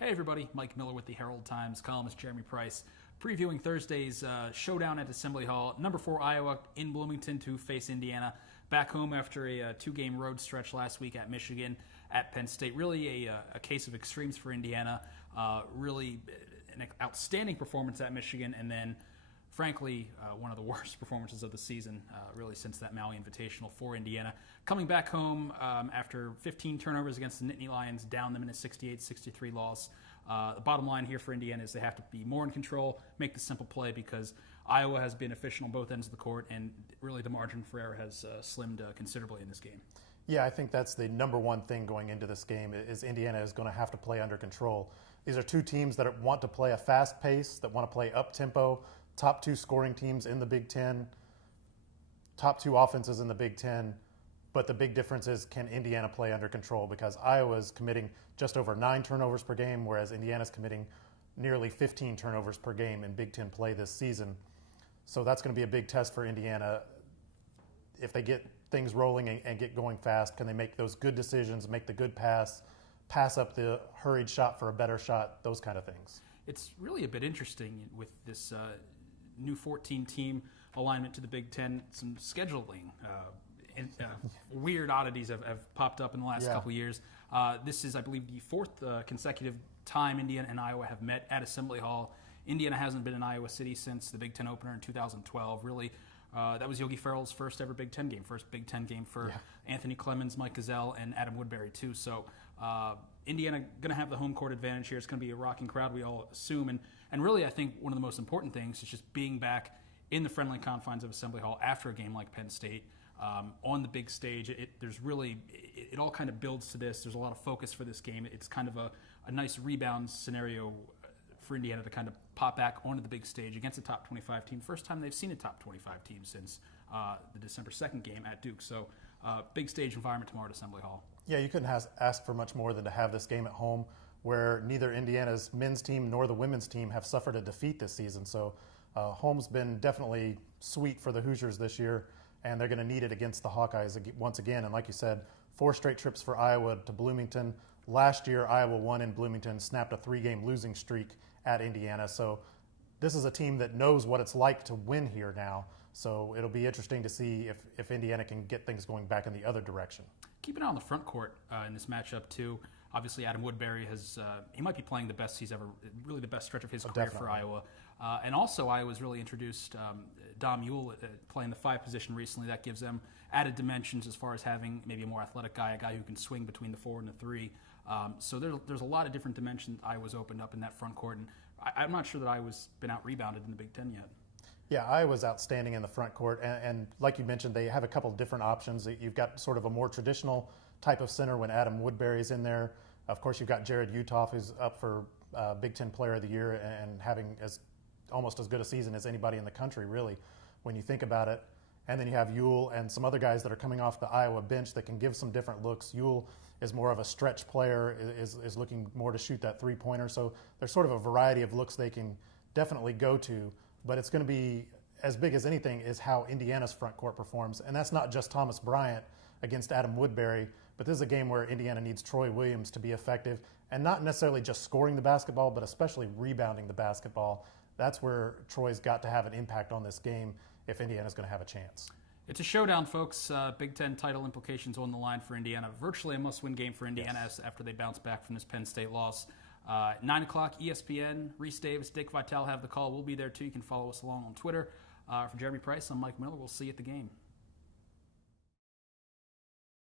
Hey everybody, Mike Miller with the Herald Times, columnist Jeremy Price, previewing Thursday's showdown at Assembly Hall. Number 4 Iowa in Bloomington to face Indiana. Back home after a two-game road stretch last week at Michigan, at Penn State. Really a case of extremes for Indiana. Really an outstanding performance at Michigan, and then frankly, one of the worst performances of the season, really since that Maui Invitational for Indiana. Coming back home after 15 turnovers against the Nittany Lions, down them in a 68-63 loss. The bottom line here for Indiana is they have to be more in control, make the simple play, because Iowa has been efficient on both ends of the court, and really the margin for error has slimmed considerably in this game. Yeah, I think that's the number one thing going into this game is Indiana is going to have to play under control. These are two teams that want to play a fast pace, that want to play up-tempo, top two scoring teams in the Big Ten, top two offenses in the Big Ten. But the big difference is, can Indiana play under control? Because Iowa's committing just over 9 turnovers per game, whereas Indiana's committing nearly 15 turnovers per game in Big Ten play this season. So that's going to be a big test for Indiana. If they get things rolling and get going fast, can they make those good decisions, make the good pass up the hurried shot for a better shot, those kind of things. It's really a bit interesting with this new 14-team alignment to the Big Ten. Some scheduling weird oddities have popped up in the last couple of years. This is, I believe, the 4th consecutive time Indiana and Iowa have met at Assembly Hall. Indiana hasn't been in Iowa City since the Big Ten opener in 2012. Really, that was Yogi Ferrell's first ever Big Ten game, first Big Ten game for Anthony Clemmons, Mike Gazelle, and Adam Woodbury, too. So Indiana going to have the home court advantage here. It's going to be a rocking crowd, we all assume. And really, I think one of the most important things is just being back in the friendly confines of Assembly Hall after a game like Penn State. On the big stage, it all kind of builds to this. There's a lot of focus for this game. It's kind of a nice rebound scenario for Indiana to kind of pop back onto the big stage against a top 25 team. First time they've seen a top 25 team since the December 2nd game at Duke. So big stage environment tomorrow at Assembly Hall. Yeah, you couldn't ask for much more than to have this game at home, where neither Indiana's men's team nor the women's team have suffered a defeat this season. So home's been definitely sweet for the Hoosiers this year, and they're going to need it against the Hawkeyes once again. And like you said, 4 straight trips for Iowa to Bloomington. Last year, Iowa won in Bloomington, snapped a 3-game losing streak at Indiana. So this is a team that knows what it's like to win here now. So it'll be interesting to see if Indiana can get things going back in the other direction. Keep an eye on the front court in this matchup, too. Obviously, Adam Woodbury he might be playing the best he's ever, really the best stretch of his career definitely. for Iowa. And also, Iowa's really introduced Dom Ewell playing the 5 position recently. That gives them added dimensions as far as having maybe a more athletic guy, a guy who can swing between the 4 and the 3. So there's a lot of different dimensions Iowa's opened up in that front court. And I'm not sure that Iowa's been out-rebounded in the Big Ten yet. Yeah, Iowa's outstanding in the front court. And like you mentioned, they have a couple of different options. You've got sort of a more traditional type of center when Adam Woodbury's in there. Of course, you've got Jared Utoff, who's up for Big Ten Player of the Year and having almost as good a season as anybody in the country, really, when you think about it. And then you have Ewell and some other guys that are coming off the Iowa bench that can give some different looks. Ewell is more of a stretch player, is looking more to shoot that 3-pointer. So there's sort of a variety of looks they can definitely go to. But it's going to be as big as anything is how Indiana's front court performs. And that's not just Thomas Bryant against Adam Woodbury, but this is a game where Indiana needs Troy Williams to be effective, and not necessarily just scoring the basketball, but especially rebounding the basketball. That's where Troy's got to have an impact on this game if Indiana's going to have a chance. It's a showdown, folks. Big Ten title implications on the line for Indiana. Virtually a must-win game for Indiana after they bounce back from this Penn State loss. 9 o'clock, ESPN, Reese Davis, Dick Vitale have the call. We'll be there, too. You can follow us along on Twitter. For Jeremy Price, I'm Mike Miller. We'll see you at the game.